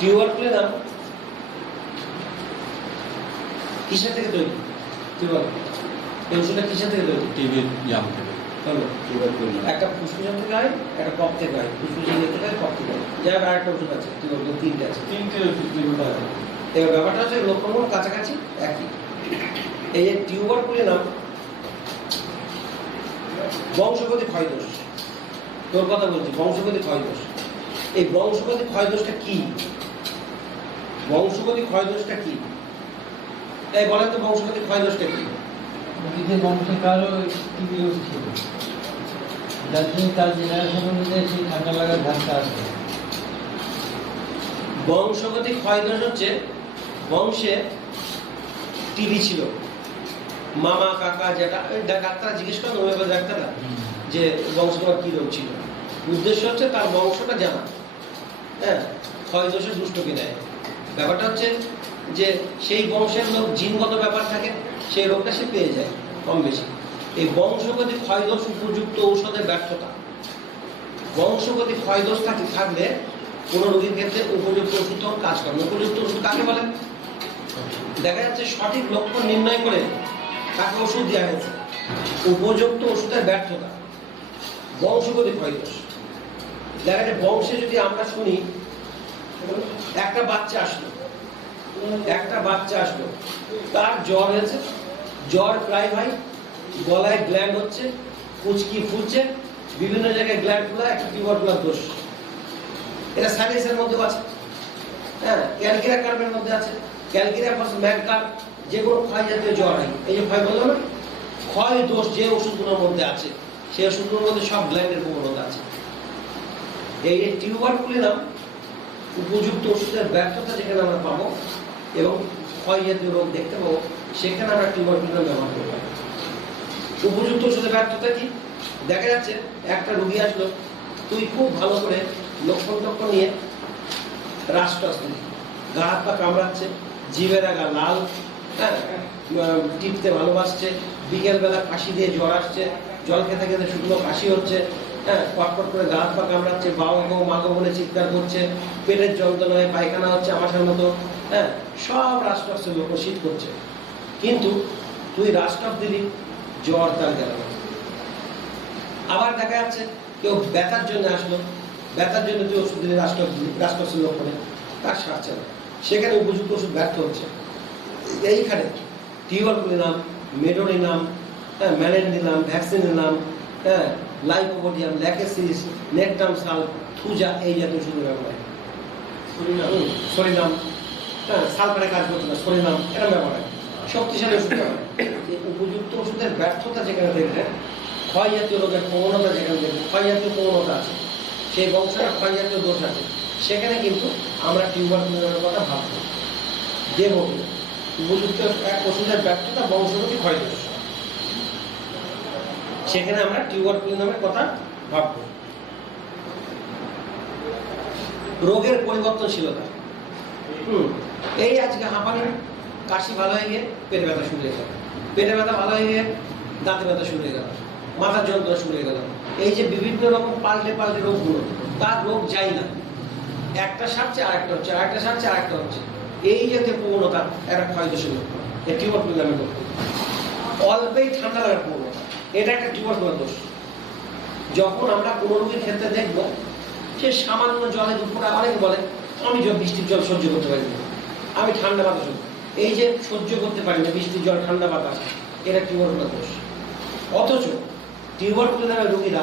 টিউবারকুলেনাম কিসের থেকে তৈরি? টিউবারকুল এই ওষুধটা কিসের থেকে তৈরি? টিবির জাম থেকে। হলো একটা ফুসফুসের থেকে হয়, একটা কফ থেকে হয়, ফুসফুসের থেকে হয়, কফ থেকে হয়। যার আরেকটা ওষুধ আছে, টিউবারকুল তিনটে আছে, তিনটে ওষুধ টিবিটা আছে। এবার ব্যাপারটা হচ্ছে লক্ষণ কাছাকাছি একই। এই যে টিউবারকুলেনাম বংশগতি ক্ষয়দোষ, তোর কথা বলছি, বংশগতি ক্ষয়দোষ। এই বংশগতি ক্ষয়দোষটা কি? বংশগতি ক্ষয়দোষটা কি? এই বলেন তো বংশগতি ক্ষয়দোষটা কি? যদি বংশকালও টিবি রোগ ছিল, যার জন্য তার জেনারেশন অনুযায়ী সেই ঠান্ডা লাগার ধাক্কা আসবে। বংশগতি ক্ষয়দোষ হচ্ছে বংশে টিবি ছিল, মামা কাকা যেটা ডাক্তার জিজ্ঞেস করেন, হোমিওপ্যাথি ডাক্তাররা যে বংশ তোমার কি রোগ ছিল, উদ্দেশ্য হচ্ছে তার বংশটা জানা। হ্যাঁ, ক্ষয়দোষে দুষ্টকে দেয়। ব্যাপারটা হচ্ছে যে সেই বংশের লোক জিনগত ব্যাপার থাকে, সেই রোগটা সে পেয়ে যায় কম বেশি। এই বংশগতি ক্ষয়দোষ উপযুক্ত ঔষধের ব্যর্থতা। বংশগতি ক্ষয়দোষ থাকলে কোনো রোগীর ক্ষেত্রে উপযুক্ত ওষুধ তখন কাজ করে। উপযুক্ত ওষুধ কাকে বলে? দেখা যাচ্ছে সঠিক লক্ষণ নির্ণয় করে তাকে ওষুধ দেওয়া হয়েছে, উপযুক্ত ওষুধের ব্যর্থতা বংশগতি ক্ষয়দোষ। দেখা যায় বংশে যদি আমরা শুনি একটা বাচ্চা আসলো, তার জ্বর হয়েছে, জ্বর প্রায় হয়, গলায় গ্ল্যান্ড হচ্ছে, কুচকি ফুলছে, বিভিন্ন জায়গায় গ্ল্যান্ড ফুলা, একটা টিউবারকুলার দোষ। এটা সাইনাসের মধ্যে আছে, হ্যাঁ, ক্যালকিরা কার্ভের মধ্যে আছে, ক্যালকিরা প্লাস ম্যাগকার, যে কোনো ক্ষয় জাতীয় জ্বর হয়। এই যে ক্ষয় বললো না, ক্ষয় দোষ যে ওষুধগুলোর মধ্যে আছে, সেই ওষুধগুলোর মধ্যে সব গ্ল্যান্ডের প্রবণতা আছে। এই যে টিউবারকুলেনাম উপযুক্ত ওষুধের ব্যর্থতা যেখানে আমরা পাবো এবং ক্ষয় জাতীয় রোগ দেখতে পাবো, সেখানে আমরা টিউবারকুলেনাম ব্যবহার করবো। উপযুক্ত ওষুধের ব্যর্থতা কি? দেখা যাচ্ছে একটা রোগী আসলো, তুই খুব ভালো করে লক্ষণ টক্ষণ নিয়ে রাষ্ট্র আসলি, গা হাত পা কামড়াচ্ছে, জিভের আগা লাল, হ্যাঁ, টিপতে ভালোবাসছে, বিকেলবেলা কাশি দিয়ে জ্বর আসছে, জল খেতে খেতে শুকনো কাশি হচ্ছে, হ্যাঁ, পটপট করে গা হাত পা কামড়াচ্ছে, বাবা গো মা গো বলে চিৎকার করছে, পেটের যন্ত্রণায় পায়খানা হচ্ছে আমাশার মতো, হ্যাঁ, সব রাষ্ট্র আসছে, লোক শীত করছে, কিন্তু তুই রাষ্ট্র দিলি, জ্বর তার গেল না। আবার দেখা যাচ্ছে কেউ ব্যথার জন্য আসলো, ব্যথার জন্য তুই ওষুধ দিলি, রাষ্ট্র লক্ষণে, তার সারছে না, সেখানে উপযুক্ত ওষুধ ব্যর্থ হচ্ছে। এইখানে টিউবারকুলেনাম, মেডোনিনাম, হ্যাঁ, ম্যালেন্ডিনাম, ভ্যাকসিনিনাম, হ্যাঁ, লাইকোপোডিয়াম, ল্যাকেসিস, নেকটামসাল, থুজা, এই জাতীয় ওষুধের ব্যবহার হয়। সরিনাম, হ্যাঁ, সালফারে কাজ করছে না, সরিনাম, এরা ব্যবহার হয়, শক্তিশালী ওষুধ ব্যবহার হয়। উপযুক্ত ওষুধের ব্যর্থতা যেখানে দেখবে, ক্ষয় জাতীয় রোগের প্রবণতা যেখানে দেখবে, ক্ষয় জাতীয় প্রবণতা আছে, সেই বংশের ক্ষয় জাতীয় দোষ আছে, সেখানে কিন্তু আমরা টিউবারকুলেনামের কথা ভাববো, দেব উপযুক্ত এক ওষুধের ব্যর্থতা বংশগতি ক্ষয়দোষ, সেখানে আমরা টিউবারকুলেনামের কথা ভাববো। রোগের পরিবর্তনশীলতা, এই আজকে হাঁপানি, কাশি ভালো হয়ে গিয়ে পেট ব্যথা শুরু হয়ে গেল, পেটের ব্যথা ভালো হয়ে গিয়ে দাঁতের ব্যথা শুরু হয়ে গেল, মাথার যন্ত্রণা শুরু হয়ে গেল, এই যে বিভিন্ন রকম পাল্টে রোগগুলো, তার রোগ যাই না, একটা সারছে আরেকটা হচ্ছে, আরেকটা সারছে আরেকটা হচ্ছে, এই জাতীয় প্রবণতা একটা ক্ষয়দোষের লক্ষণ, এই টিউবারকুলেনামের লক্ষণ। অল্পেই ঠান্ডা লাগার প্রবণতা, এটা একটা টিউবারকুলার দোষ। যখন আমরা কোনো রোগীর ক্ষেত্রে দেখবো সে সামান্য জলে দুপুরে, অনেকে বলে আমি বৃষ্টির জল সহ্য করতে পারি না, আমি ঠান্ডা বাতাস, এই যে সহ্য করতে পারি না বৃষ্টির জল, ঠান্ডা বাতাস, এটা টিউবারকুলার দোষ। অথচ টিউবারকুলেনামের রোগীরা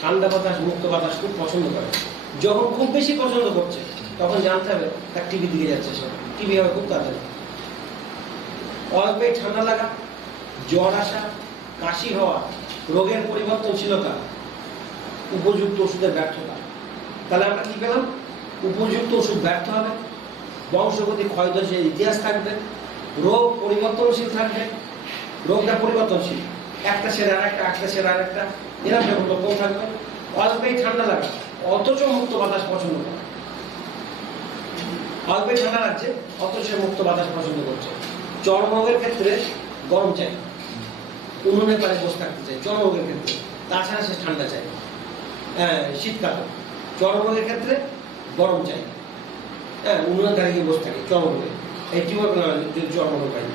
ঠান্ডা বাতাস, মুক্ত বাতাস খুব পছন্দ করে। যখন খুব বেশি পছন্দ করছে, তখন জানতে হবে তার টিবি দিকে যাচ্ছে, সে টিবি হবে খুব তাড়াতাড়ি। অল্পে ঠান্ডা লাগা, জ্বর আসা, কাশি হওয়া, রোগের পরিবর্তনশীলতা, উপযুক্ত ওষুধের ব্যর্থতা। তাহলে আমরা কি পেলাম? উপযুক্ত ওষুধ ব্যর্থ হবে, বংশগতি ক্ষয়দোষের ইতিহাস থাকবে, রোগ পরিবর্তনশীল থাকবে, রোগটা পরিবর্তনশীল, একটা সেরে আরেকটা, একটা সেরে আরেকটা, এরকম লক্ষণ থাকবে। অল্পেই ঠান্ডা লাগা, অথচ মুক্ত বাতাস পছন্দ করে, অল্পে ঠান্ডা লাগছে অথচ মুক্ত বাতাস পছন্দ করছে। চর্মরোগের ক্ষেত্রে গরম চাই, উনুনের পারে বসে থাকতে চাই চর্মরোগের ক্ষেত্রে, তাছাড়া সে ঠান্ডা চাই, হ্যাঁ, শীতকাল। চর্মরোগের ক্ষেত্রে গরম চাই, হ্যাঁ উন্নয়ন দাঁড়িয়ে বসে থাকে চর্মরোগে, এই টিউবারকুলার চর্মরোগ হয়।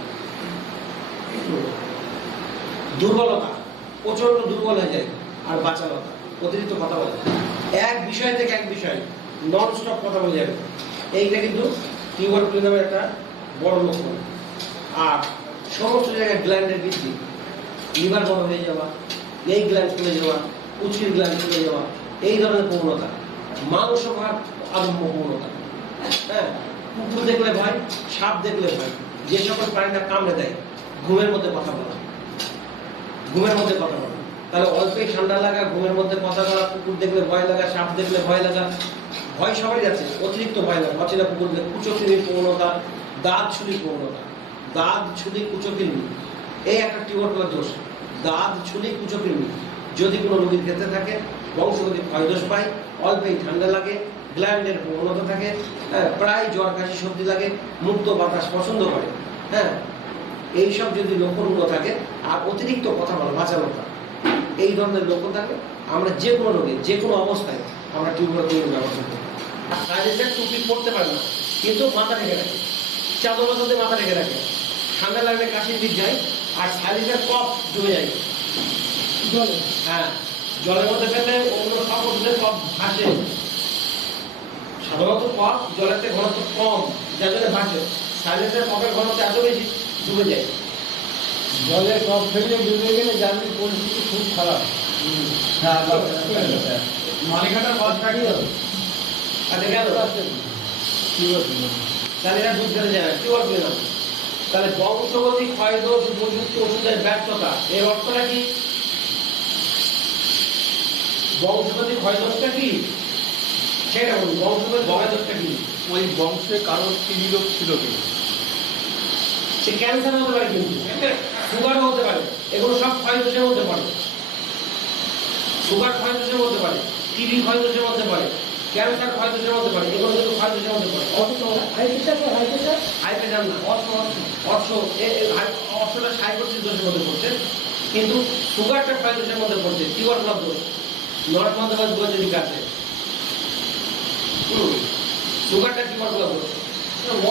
দুর্বলতা, প্রচন্ড দুর্বল হয়ে যায়, আর বাচালতা, অতিরিক্ত কথা বলে, এক বিষয় থেকে এক বিষয় নন স্টপ কথা বলে যাবে, এইটা কিন্তু টিউবারকুলার নামের একটা বড় লক্ষণ। আর সমস্ত জায়গায় গ্ল্যান্ডের বৃদ্ধি, লিভার বড় হয়ে যাওয়া, এই গ্ল্যান্ড ফুলে যাওয়া, উচির গ্ল্যান্ড ফুলে যাওয়া, এই ধরনের প্রবণতা, মাংস ভাত আরম্ভ প্রবণতা। হ্যাঁ, কুকুর দেখলে ভয়, সাপ দেখলে ভয়, যে সকল প্রাণীরা কামড়ে দেয়, ঘুমের মধ্যে কথা বলা, ঘুমের মধ্যে কথা বলা, তাহলে অল্পই ঠান্ডা লাগা, ঘুমের মধ্যে কথা বলা, কুকুর দেখলে ভয় লাগা, সাপ দেখলে ভয় লাগা, ভয় সবারই আছে, অতিরিক্ত ভয় লাগা, অচেনা কুকুর দেখলে কুচকিনির প্রবণতা, দাঁত ছুরির প্রবণতা, দাঁত ছুরি কুচকিনি, এই একটা টিউবারকুলার দোষ। দাঁত ছুরি কুচকিনি যদি কোনো রোগীর ক্ষেত্রে থাকে, বংশগত ক্ষয়দোষ পায়, অল্পেই ঠান্ডা লাগে, গ্ল্যান্ডের প্রবণতা থাকে, হ্যাঁ, প্রায় জ্বর কাশি সর্দি লাগে, মুক্ত বাতাস পছন্দ করে, হ্যাঁ, এইসব যদি লক্ষণগুলো থাকে, আর অতিরিক্ত কথা বলা, বাচালতা, এই ধরনের লক্ষণ থাকে, আমরা যে কোনো রোগে যে কোনো অবস্থায় আমরা টিউবারকুলার ব্যবহার করি। সাইলেন্সার টুপি পড়তে পারে না, কিন্তু মাথা ঢেকে রাখে, চাদর মধ্যে মাথা ঢেকে রাখে, ঠান্ডা লাগলে কাশির দিক যায়, আর সাইলেন্সার কফ জমে যায় জলে, হ্যাঁ, জলের মধ্যে ফেললে অন্য সব ওষুধের কফ ভাসে, সাধারণত কফ জলের থেকে ঘনত্ব কম, যার জন্য ভাসে, সাইলেন্সের কফের ঘনত্ব এত বেশি ডুবে যায়। জলে কফ ফেলে ডুবে গেলে জানবি পরিস্থিতি খুব খারাপ। হ্যাঁ, মালিকাটার কফ কাটিয়ে দেবো, আর দেখে গেল তাহলে এটা দুধ ফেলে যায় না, কি বলবে না। তাহলে বংশগতি ক্ষয়দোষ উপযুক্ত ওষুধের ব্যর্থতা, এর অর্থটা কি? বংশগতি ক্ষয়দোষটা কি সেটা বলুন, বংশগতি ক্ষয়দোষটা কি? ওই বংশে কারোর টিবি রোগ ছিল কি? সে ক্যান্সার হতে পারে, কিন্তু সুগারও হতে পারে, এগুলো সব ক্ষয়দোষের মধ্যে পড়ে। সুগার ক্ষয়দোষের মধ্যে পড়ে, টিবি ক্ষয়দোষের মধ্যে পড়ে, ক্যান্সার ক্ষয়দোষের মধ্যে পড়ে, এগুলো কিন্তু ক্ষয়দোষের মধ্যে পড়ে। হাইপ্রেশার না, অর্থটা সাইকোসিস দোষের মধ্যে পড়ছে, কিন্তু সুগারটা ক্ষয়দোষের মধ্যে পড়ছে, টিউবারকুলার দোষ, নর্থ মধ্যে বলছে ঠিক আছে, সুগারটা টিউবারকুলার দোষ।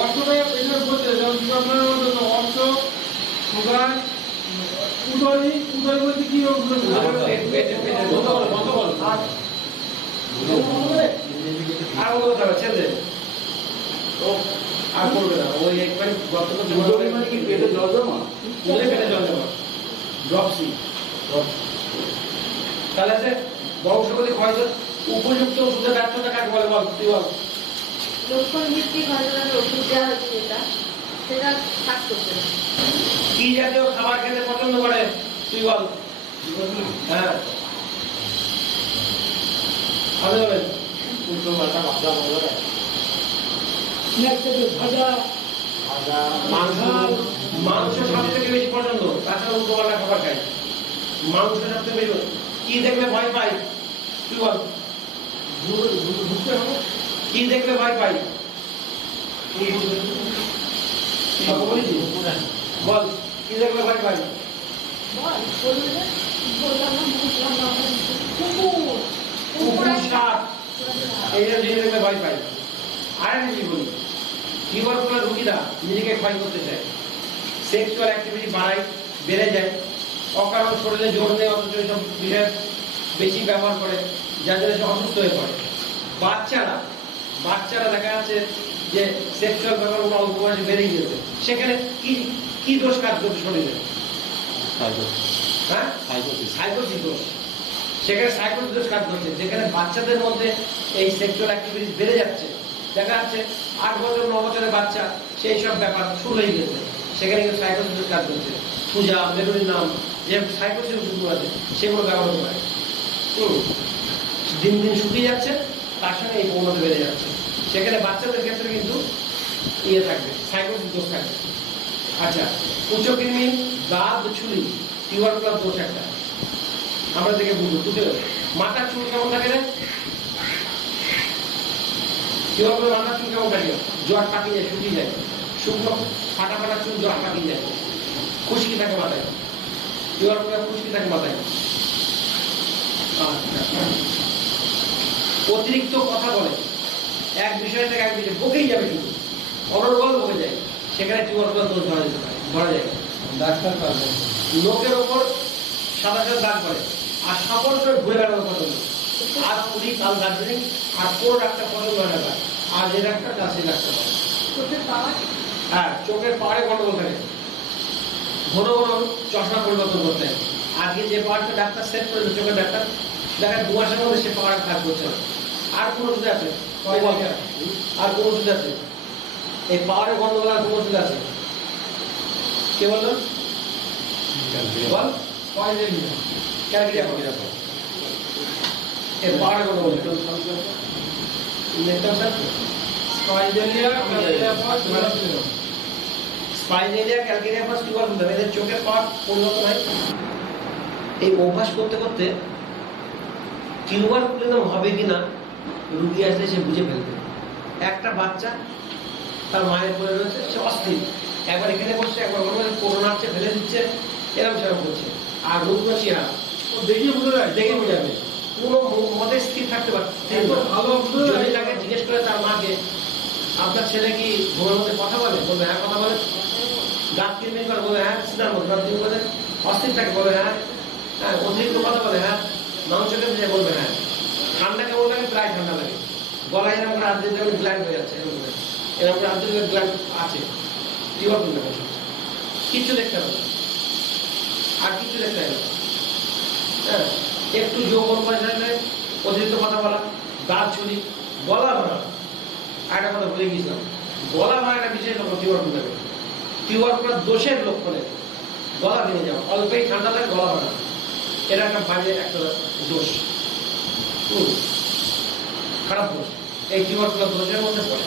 অর্থটা এগুলো বলতে যেমন টিউবারকুলার মধ্যে তো অর্থ, সুগার, উদয় বলতে কি ওগুলো আর বলতে হবে ছেলে আর করবে না, ওই একবারে গত মানে কি পেটে জল জমা? পেটে জল জমা, ড্রপসি। তাহলে আছে বংশগতি ক্ষয়দোষ উপযুক্ত ওষুধের ব্যর্থতা কাকে বলে বল, তুই বল। লক্ষণ ভিত্তিক হয়তো ওষুধ দেওয়া হচ্ছে, সেটা কাজ করছে না। কি জাতীয় খাবার খেতে পছন্দ করে তুই বল। হ্যাঁ, আপনি বলেন। মাংস সব থেকে বেশি পছন্দ, তাছাড়া উল্টোপাল্টা খাবার খাই, মাংস সব থেকে বেশি। কি দেখলে ভয় পাই তুই বল, কি দেখলে ভয় পাই বল, কি দেখলে ভয় পাই? কুকুর, সাপ, এই জিনিস দেখলে ভয় পাই। আর একটা জিনিস বলি, টিউবারকুলার রোগীরা নিজেকে ক্ষয় করতে চায়, সেক্সুয়াল অ্যাক্টিভিটি বেড়ে যায়, অকারণ শরীরে জোর নেই, অথচ এইসব বিষয় বেশি ব্যবহার করে, যার জন্য সে অসুস্থ হয়ে পড়ে। বাচ্চারা দেখা যাচ্ছে যে সেক্সুয়াল ব্যাপারগুলো অল্প বয়সে বেড়ে গিয়েছে, সেখানে কি কি দোষ কাজ করছে শরীরে? হ্যাঁ, সাইকোসিস দোষ, সেখানে সাইকোসিস দোষ কাজ করছে, যেখানে বাচ্চাদের মধ্যে এই সেক্সুয়াল অ্যাক্টিভিটি বেড়ে যাচ্ছে, দেখা যাচ্ছে 8 বছর 9 বছরের বাচ্চা সেই সব ব্যাপার শুরু হয়ে গেছে, সেখানে কিন্তু সাইকোসিস দোষ কাজ করছে। পূজা, মেলোডির নাম, যে সাইকোসিস ওষুধগুলো আছে সেগুলো ব্যবহার করতে পারে। দিন দিন শুকিয়ে যাচ্ছে, তার সঙ্গে এই প্রবণতা বেড়ে যাচ্ছে, সেখানে বাচ্চাদের ক্ষেত্রে কিন্তু ইয়ে থাকবে, সাইকোসিস দোষ থাকবে। আচ্ছা, উচ্চকৃমি, দাঁত ছুরি, টিউবারকুলার দোষ একটা আমরা থেকে বুঝবো। তুই মাথার চুল কেমন থাকে রে? টিউবারকুলার মাথার চুল কেমন থাকে? জ্বর পাকিয়ে যায়, শুকিয়ে যায়, শুকনো ফাটা ফাটা চুল, জ্বর পাকিয়ে যায়, খুশকি থাকে মাথায়, টিউবারকুলার খুশকি থাকে মাথায়। অতিরিক্ত কথা বলে, এক বিষয় থেকে এক বিষয় বকেই যাবে, কিন্তু অনর্গল বকে যায়, সেখানে টিউবারকুলার দোষ ধরা যেতে পারে, ধরা যায়। ডাক্তার পাবেন লোকের ওপর সাদা সাদা দাগ পড়ে, আর সকল করে ঘুরে বেড়ানো পছন্দ, আর পুরী কাল দার্জিলিং, আর কোনো ডাক্তার পছন্দ হয় না, আর যে ডাক্তার কাছে ডাক্তার পাবে। চোখের পাওয়ার হ্যাঁ, চোখের পাড়ে গন্ডগোল থাকে, ঘন ঘন চশমা পরিবর্তন করতে হয়। আগে যে পাওয়ারটা ডাক্তার সেট করে চোখের ডাক্তার, দেখা 2 মাসের মধ্যে সে পাওয়ার কাজ করছে না। আর কোনো ওষুধ আছে? আর কোনো ওষুধ আছে? এই পাওয়ারের গন্ডগোল আর কোনো ওষুধ আছে? কে বললো? বল। ক্যালকুলিয়া করো। এই পাওয়ারের গন্ডগোল ইঞ্জেকশন স্যার, স্পাইনেলিয়া ক্যালকেরিয়া পাস কি বলতে হবে, এদের চোখের পাওয়ার পরিবর্তন হয়। এই অভ্যাস করতে করতে টিউবারকুলোসিস হবে কিনা রুগী আসলে সে বুঝে ফেলবে। একটা বাচ্চা তার মায়ের পড়ে রয়েছে, সে অস্থির, একবার এখানে বসছে, একবার ওখানে করোনা হচ্ছে, ফেলে দিচ্ছে, এরকম সেরকম করছে, আর রুগ্ন চেহারা দেখিয়ে বুঝে যায়, দেখে বোঝা যাবে, কোনো মতে স্থির থাকতে পারছে। ভালো যদি তাকে জিজ্ঞেস করে তার মাকে, আপনার ছেলে কি ঘুমের মধ্যে কথা বলে? বলবে হ্যাঁ কথা বলে। দাঁত কিরমির করে? বলবে হ্যাঁ। সিনার মধ্যে দাঁত কিরমির করে? অস্থির থাকে? বলবে হ্যাঁ। হ্যাঁ, অতিরিক্ত কথা বলে? হ্যাঁ। মাংস খেতে বলবে হ্যাঁ। ঠান্ডা কেমন লাগে? প্রায় ঠান্ডা লাগে। গলায় এরকম করে আর্দ্রিত গ্ল্যান্ড হয়ে যাচ্ছে, এরকম করে আর্দ্রিত গ্ল্যান্ড আছে। টিউবারকুলোসিস কিচ্ছু দেখতে হবে না, আর কিছু দেখতে হবে না। হ্যাঁ, একটু যৌবন বয়স আসলে অতিরিক্ত কথা বলা, দাঁত চুরি, গলা ভাঙা। একটা কথা বলে গিয়েছিলাম, গলা ভাঙা একটা বিশেষ লক্ষণ টিউবারকুলোসিস। টিউবারকুলোসিস দোষের লক্ষণে গলা ভেঙে যাওয়া, অল্পই ঠান্ডা লাগে গলা ভাঙা, এটা একটা বাজে একটা দোষ, খারাপ দোষ। এই টিউবারকুলোসিস দোষের মধ্যে পড়ে।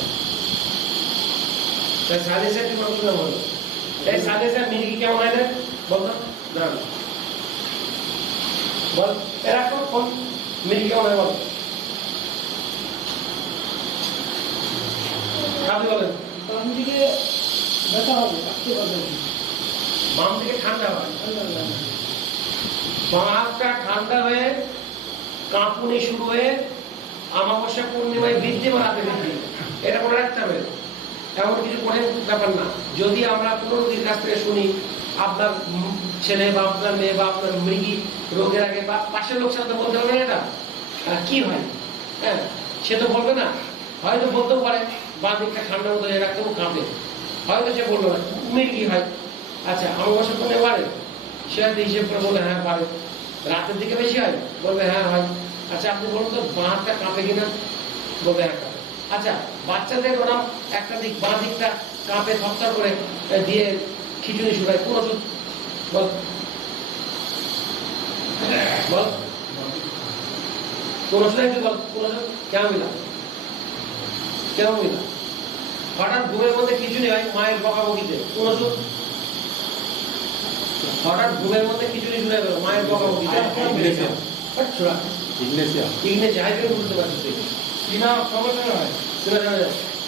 তাই সাইলেন্সের টিউবারকুলোসিস বলো, এই সাইলেন্সের মির্গি কেমন হয় না বলতো? না বল, এরা কোন মির্গি কেমন হয় বল? আপনি বলেন। বাম দিকে ব্যথা হবে, আসতে পারবে না। বাম দিকে ঠান্ডা হয়, বাম হাতটা ঠান্ডা হয়ে কাঁপুনি শুরু হয়ে অমাবস্যা পূর্ণিমায় বৃদ্ধি বা রাতে বৃদ্ধি, এটা মনে রাখতে হবে। এমন কিছু কঠিন ব্যাপার না। যদি আমরা কোনো রোগীর কাছ থেকে শুনি আপনার ছেলে বা আপনার মেয়ে বা আপনার মৃগী রোগের আগে, বা পাশের লোক সাথে বলতে হবে এটা কি হয়, হ্যাঁ সে তো বলবে না, হয়তো বলতেও পারে বাঁ দিকটা ঠান্ডা মতো এরকম কাঁপে, হয়তো সে বললো না, মৃগী হয়। আচ্ছা, অমাবস্যা পূর্ণিমা বাড়ে, সে হয়তো হিসেব করে বলে হ্যাঁ বাড়ে। রাতের দিকে বেশি হয়, বলবে হ্যাঁ হয়। আচ্ছা, আপনি বলুন তো বাঁ হাতটা কাঁপে কিনা? বলবে হ্যাঁ কাঁপে। আচ্ছা, বাচ্চাদের ওরা একটা দিক বাঁ দিকটা কাঁপে থরথর করে দিয়ে খিচুড়ি শুকায়, কোন ওষুধ বল বল, কোন ওষুধ একটু বল, কোন ওষুধ? কেমন মিলা? কেমন মিলা? হঠাৎ ঘুমের মধ্যে খিচুড়ি হয় মায়ের বকাবকিতে, কোন ওষুধ? হঠাৎ ঘুমের মধ্যে খিচুড়ি শুনে গেল মায়ের বকাবকিতে, ইগনেসিয়া হাইপের বুঝতে পারছিস তুই? কিনা সমস্যা হয়।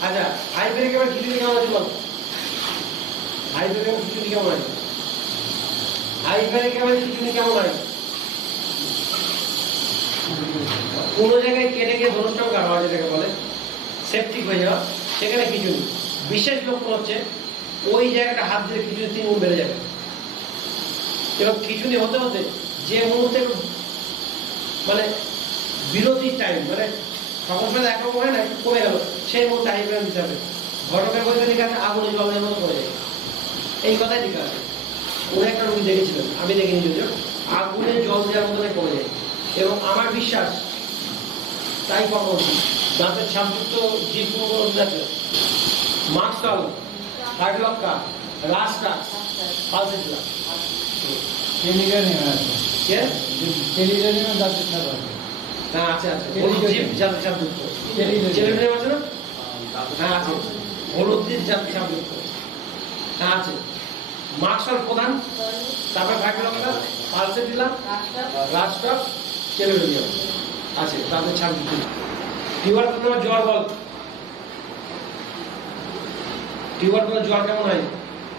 আচ্ছা, হাইপের কেমন খিচুড়ি কেমন আছে বল? হাইপের কেমন খিচুড়ি কেমন আছে? হাইপের কেমন খিচুড়ি কেমন হয়? কোন জায়গায় কেটে গিয়ে ধনুষ্টম কাটা হয়, যেটাকে বলে সেপটিক হয়ে যাওয়া, সেখানে খিচুড়ি। বিশেষ লক্ষণ হচ্ছে ওই জায়গাটা হাত দিয়ে খিচুড়ি 3 গুণ বেড়ে যাবে, এবং খিচুড়ি হতে হতে যে মুহূর্তে মানে বিরতির টাইম, মানে সকল সময় একরকম হয় না, একটু কমে গেল, সেই মুহূর্তে হাইপের দিতে হবে। ঘটকের বইতে লেখা আছে আগুনে জলের মতো পড়ে যায়, এই কথাই লেখা আছে। উনি একটা রোগী দেখেছিলেন, আমি দেখিনি যদিও, আগুনে জল দেওয়ার মতো পড়ে যায়। এবং আমার বিশ্বাস তাই কখন দাঁতের ছাপযুক্ত জীবগুলো আছে, মাক্সল, হাইড্রক্কা, রাস্টাক্স, পালসেটিলা, টেলিগ্রামে আছে, কে? টেলিগ্রামে ডাক্তার সাহেব আছে। হ্যাঁ আছে আছে, হলুদ জীব জাতের ছাপযুক্ত টেলিগ্রাম আছে না? হ্যাঁ আছে, হলুদ জীব জাতের ছাপযুক্ত, হ্যাঁ আছে। মাক্সল প্রধান, তারপরে হাইড্রক্কা, পালসেটিলা, রাস্টাক্স, টেলিগ্রাম আছে, তাদের ছাপযুক্ত। টিউবারকুলোসিস জ্বর বল, টিউবারকুলোসিস জ্বর কেমন হয়?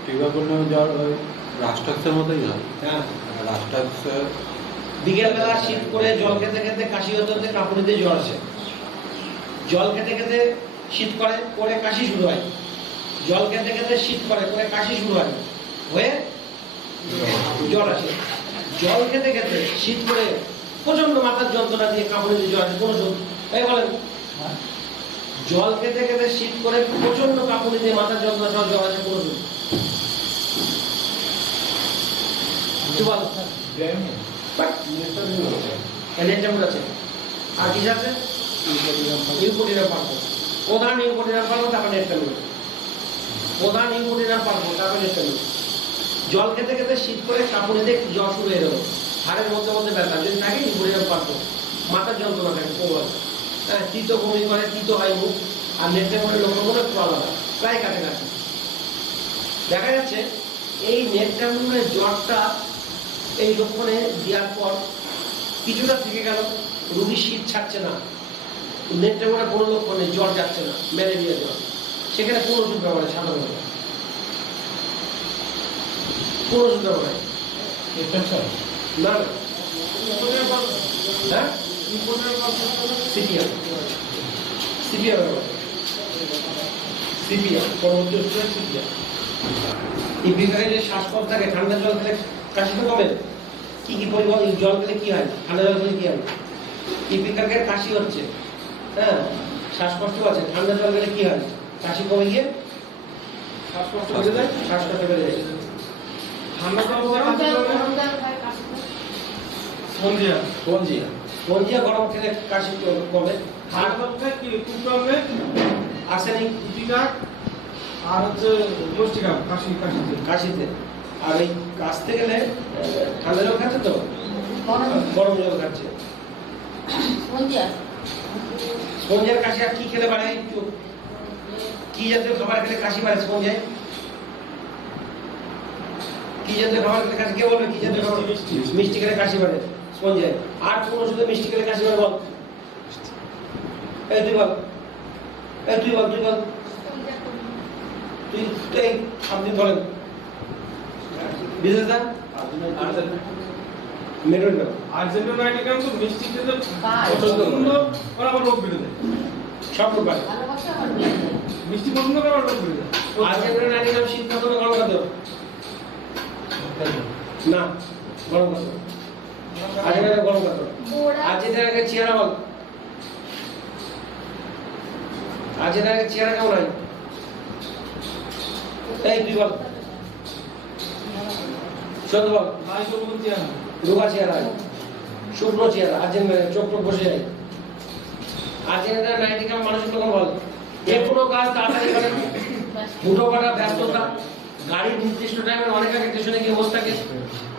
টিউবারকুলোসিস জ্বর ওই রাস্টাক্সের মতোই হয়। হ্যাঁ, রাস্টাক্স বিকেলবেলা শীত করে জল খেতে খেতে কাশি হতে হতে কাঁপুনিতে জ্বর আসে, জল খেতে খেতে শীত করে পরে কাশি শুরু হয়, জল খেতে খেতে শীত করে পরে কাশি শুরু হয়, হয়ে জ্বর আসে। জল খেতে খেতে শীত করে প্রচন্ড মাথার যন্ত্রণা দিয়ে কামড়ে দিয়ে জ্বর আসে, কোনো তাই বলেন জল খেতে খেতে শীত করে প্রচন্ড কাঁপুনি দিয়ে মাথার যন্ত্রণা সহ জ্বর আসে, কোনো আছে। আর কি আছে? ইউপোডিনাম পার্ব, প্রধান ইউপোডিনাম পার্ব, তারপর নেট্টামিন, প্রধান ইউপোডিনাম পার্ব, তারপর নেট্টামিন। জল খেতে খেতে শীত করে কাঁপুনিতে জ্বর শুরু হয়ে গেল, হাড়ের মধ্যে মধ্যে ব্যথা যদি থাকে ইউপোডিনাম পার্ব, মাথার যন্ত্রণা থাকে প্রবল, হ্যাঁ তিতো বমি করে, তিতো হয় মুখ। আর নেট্টামিনের লক্ষণগুলো একটু আলাদা, প্রায় কাছাকাছি। দেখা যাচ্ছে এই নেট্টামিনের জ্বরটা এই লক্ষণে দেওয়ার পর কিছুটা থেকে গেল, রোগী শীত ছাড়ছে না, নেট্টামিনের কোনো লক্ষণ নেই, জ্বর যাচ্ছে না, ম্যালেরিয়া জ্বর, সেখানে কোন ওষুধ ব্যবহার সাধারণত কোন ওষুধ ব্যবহার না না, হ্যাঁ সিপিআর, সিপিআর ব্যবহার, সিপিআর পরবর্তী ওষুধ সিপিআর। ইপিকারে যে শ্বাসকষ্ট থাকে, ঠান্ডা জল খেলে কাশি তো কমে, কি কি পরিমাণ জল খেলে কি হয়, ঠান্ডা জল খেলে কি হয়? ইপিকারের কাশি হচ্ছে, হ্যাঁ শ্বাসকষ্ট আছে, ঠান্ডা জল খেলে কি হয়? কাশি কমে গিয়ে শ্বাসকষ্ট বেড়ে যায়, শ্বাসকষ্ট বেড়ে যায়। ঠান্ডা জল স্পঞ্জিয়া, স্পঞ্জিয়া গরম খেলে কাশি কমে। আর কি কুকরমে আর্সেনিক টিকা আর হচ্ছে মস্তিকা কাশিতে। আর এই কাশতে গেলে ঠান্ডা জল খাচ্ছে তো, গরম জল খাচ্ছে। স্পঞ্জিয়ার কাশি আর কি খেলে বাড়ে? একটু কি জাতীয় খাবার খেলে কাশি বাড়ে স্পঞ্জিয়ায়? কি জাতীয় খাবার খেলে কাশি? কে বলবে কি জাতীয় খাবার? মিষ্টি খেলে কাশি বাড়ে স্পঞ্জিয়ায়। আর কোন ওষুধে মিষ্টি খেলে কাশি বাড়ে বল? এই তুই বল, এই তুই বল, তুই বল, তুই আপনি বলেন। বিশেষ দা মেরুন না আর্জেন্টিনাইটিকাম তো মিষ্টি খেতে পছন্দ করে, আবার রোগ বেড়ে যায়, সব রোগ বাড়ে। মিষ্টি পছন্দ করে, আবার রোগ বেড়ে যায়। আর্জেন্টিনাইটিকাম শীত খাতো না গরম খাতো? না, গরম খাতো। আর্জেন্টিনা গরম খাতো। আর্জেন্টিনাকে চেহারা বল, আর্জেন্টিনাকে চেহারা কেমন হয়? এই তুই বল, সত্য বল। ভাই তো বলছি আমি রোগা চেহারা হয়, শুকনো চেহারা, আর্জেন্টিনা চোখ টোক বসে যায়। আর্জেন্টিনা নাইটিকাম মানুষের তখন বল যে কোনো কাজ তাড়াতাড়ি করে, হুটো পাটা ব্যস্ততা, গাড়ির নির্দিষ্ট টাইমে অনেক আগে স্টেশনে গিয়ে বসে থাকে।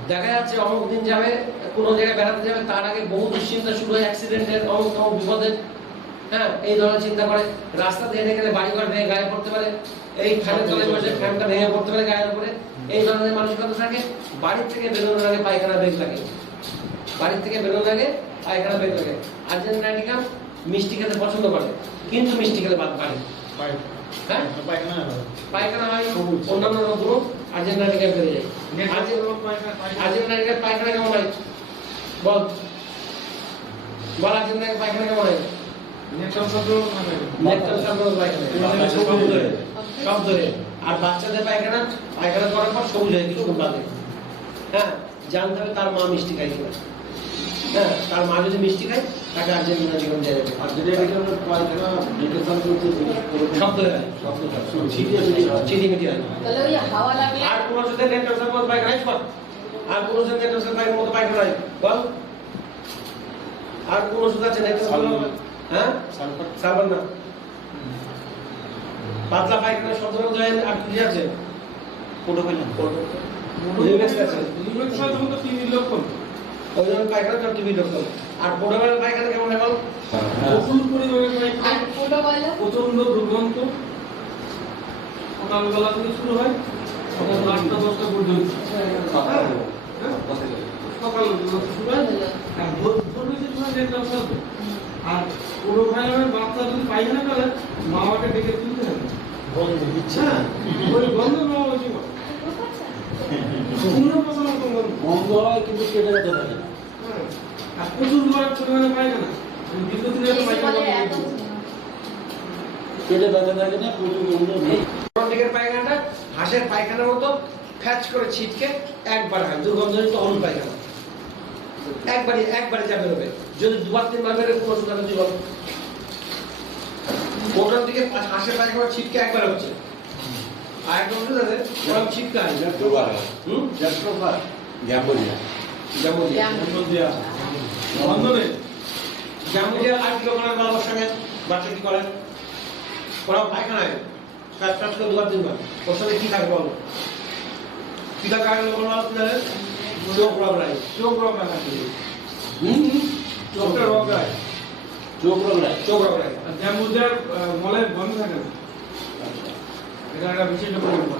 দেখা যাচ্ছে অমুক দিন যাবে, কোনো জায়গায় বেড়াতে যাবে, তার আগে বহু দুশ্চিন্তা শুরু হয়, অ্যাক্সিডেন্টের, অমুক অমুক বিপদের, হ্যাঁ এই ধরনের চিন্তা করে। রাস্তা দিয়ে গেলে বাড়িঘর ভেঙে গায়ে পড়তে পারে, এই ফ্যানের তলায় বসে ফ্যানটা ভেঙে পড়তে পারে গায়ের উপরে, এই ধরনের মানসিকতা থাকে। বাড়ির থেকে বেরোনোর আগে পায়খানা বেগ লাগে, বাড়ির থেকে বেরোনোর আগে পায়খানা বেগ লাগে। আর্জেন্টিনা মিষ্টি খেতে পছন্দ করে, কিন্তু মিষ্টি খেলে বাদ বাড়ে, হ্যাঁ পায়খানা হয়, অন্যান্য রোগগুলো আর্জেন্টিনা বেড়ে যায়। আর্জেন্টিনা পায়খানা কেমন হয় বল, বল আর্জেন্টিনা পায়খানা কেমন হয়? সব ধরে। আর বাচ্চাদের পায়খানা, পায়খানা করার পর সবুজ হয় কিছুক্ষণ বাদে। হ্যাঁ জানতে হবে তার মা মিষ্টি খায় কিনা। হ্যাঁ তার মা যদি মিষ্টি খায় তাকে আর্জেন্টিনা জীবন দেওয়া যাবে। সব ধরে হয়, চিটিমিটি হয়। আর কোন ওষুধে নেট্রোজেনের মতো পায়খানা হয়? আর কোন ওষুধে নেট্রোজেনের পায়খানার মতো পায়খানা হয় বল? আর কোন ওষুধ আছে নেট্রোজেনের? হ্যাঁ সালফার না, পাতলা পায়খানা সব ধরনের যায়। আর কি আছে? ওই জন্য পায়খানা তো টিভি লক্ষণ। আর পোড়াবেলার পায়খানা কেমন হয় বল? প্রচুর পরিমাণে পায়খানা, প্রচন্ড দুর্গন্ধ, সকালবেলা থেকে শুরু হয়, সকাল 8টা 10টা পর্যন্ত, সকাল শুরু হয়। আর ভোর বেশি সময় দেখলাম সব। আর পুরো ভাইয়ের বাচ্চা যদি পায়খানা করে, মা বাবাকে ডেকে তুলতে হবে, গন্ধ দিচ্ছে না, ওই গন্ধ মা বাবা জীবন পূর্ণ পছন্দ গন্ধ হয় কিন্তু কেটে যেতে পারে। আর প্রচুর পরিমাণে পায়খানা, দীর্ঘদিনের পায়খানা। পেটে ব্যথা থাকে না, প্রচুর গন্ধ নেই। দিকের পায়খানাটা হাঁসের পায়খানার মতো ফ্যাচ করে ছিটকে একবার হয়, দুর্গন্ধযুক্ত অরুণ পায়খানা একবারে যা বেরোবে। যদি দুবার তিনবার বেরোবে কোনো অসুবিধা নেই। বলো কোটার দিকে হাঁসের পায়খানা ছিটকে একবার হচ্ছে, আর একটা ওষুধ আছে ওরকম ছিটকা হয়। গ্যাম্বোডিয়া। দেয়া বন্ধ নেই। জামুজিয়া আর কি ওনার বাবার সঙ্গে বাচ্চা কি করে, ওরা পায়খানায় কাজ করে দুবার তিনবার, ওর সঙ্গে কি থাকে বলো, কি থাকে আগে বলো আপনাদের? চোখ রগড়ায়, চোখ রোগ রাখা চোখটা রগড়ায়, চোখ রগড়ায়। আর জ্যামুজার মলে বন্ধ থাকে না, এটা একটা বিশেষ পরিমাণ।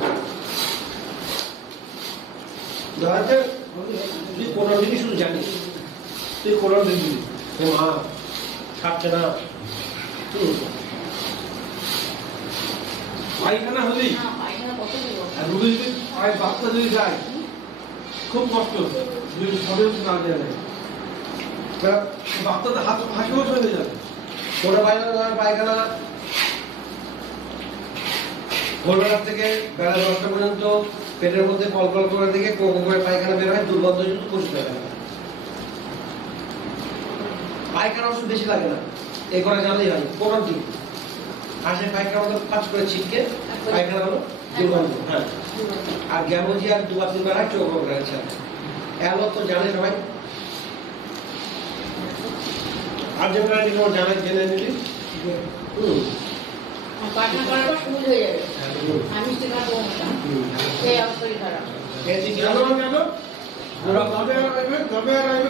ধরাতে তুই 15 দিনই শুধু জানিস, তুই 15 দিন দিবি মা ছাড়ছে না। পায়খানা হলেই না, পায়খানা কত দিব? আর রুগী যদি বাচ্চা যদি যায় খুব কষ্ট, যদি শরীর না দেওয়া যায় বাচ্চাদের হাসি হয়ে যাবে। ছোট পায়খানা ভোরবেলা থেকে বেলা 10টা পর্যন্ত পেটের মধ্যে কলকল করে দিকে করে পায়খানা বের হয়, দুর্গন্ধযুক্ত পশু পায়খানা। পায়খানা ওষুধ বেশি লাগে না, এই করে জানলেই হয়। কোন দিন হাঁসের পায়খানা মতো কাজ করে ছিটকে পায়খানা হলো দুর্গন্ধ। হ্যাঁ, আর গ্যামোজি আর দুবার তিনবার হয় চোখ রোগের সাথে। এলো তো জানে সবাই, আর যেগুলো জানে জেনে নিবি। আর পায়খানা করার পর সবুজ হয়ে যাবে, আমি সেটা দেবো না, এই অবস্থায় খারাপ। এই যে কি কেন হলো? কেন? তবে আর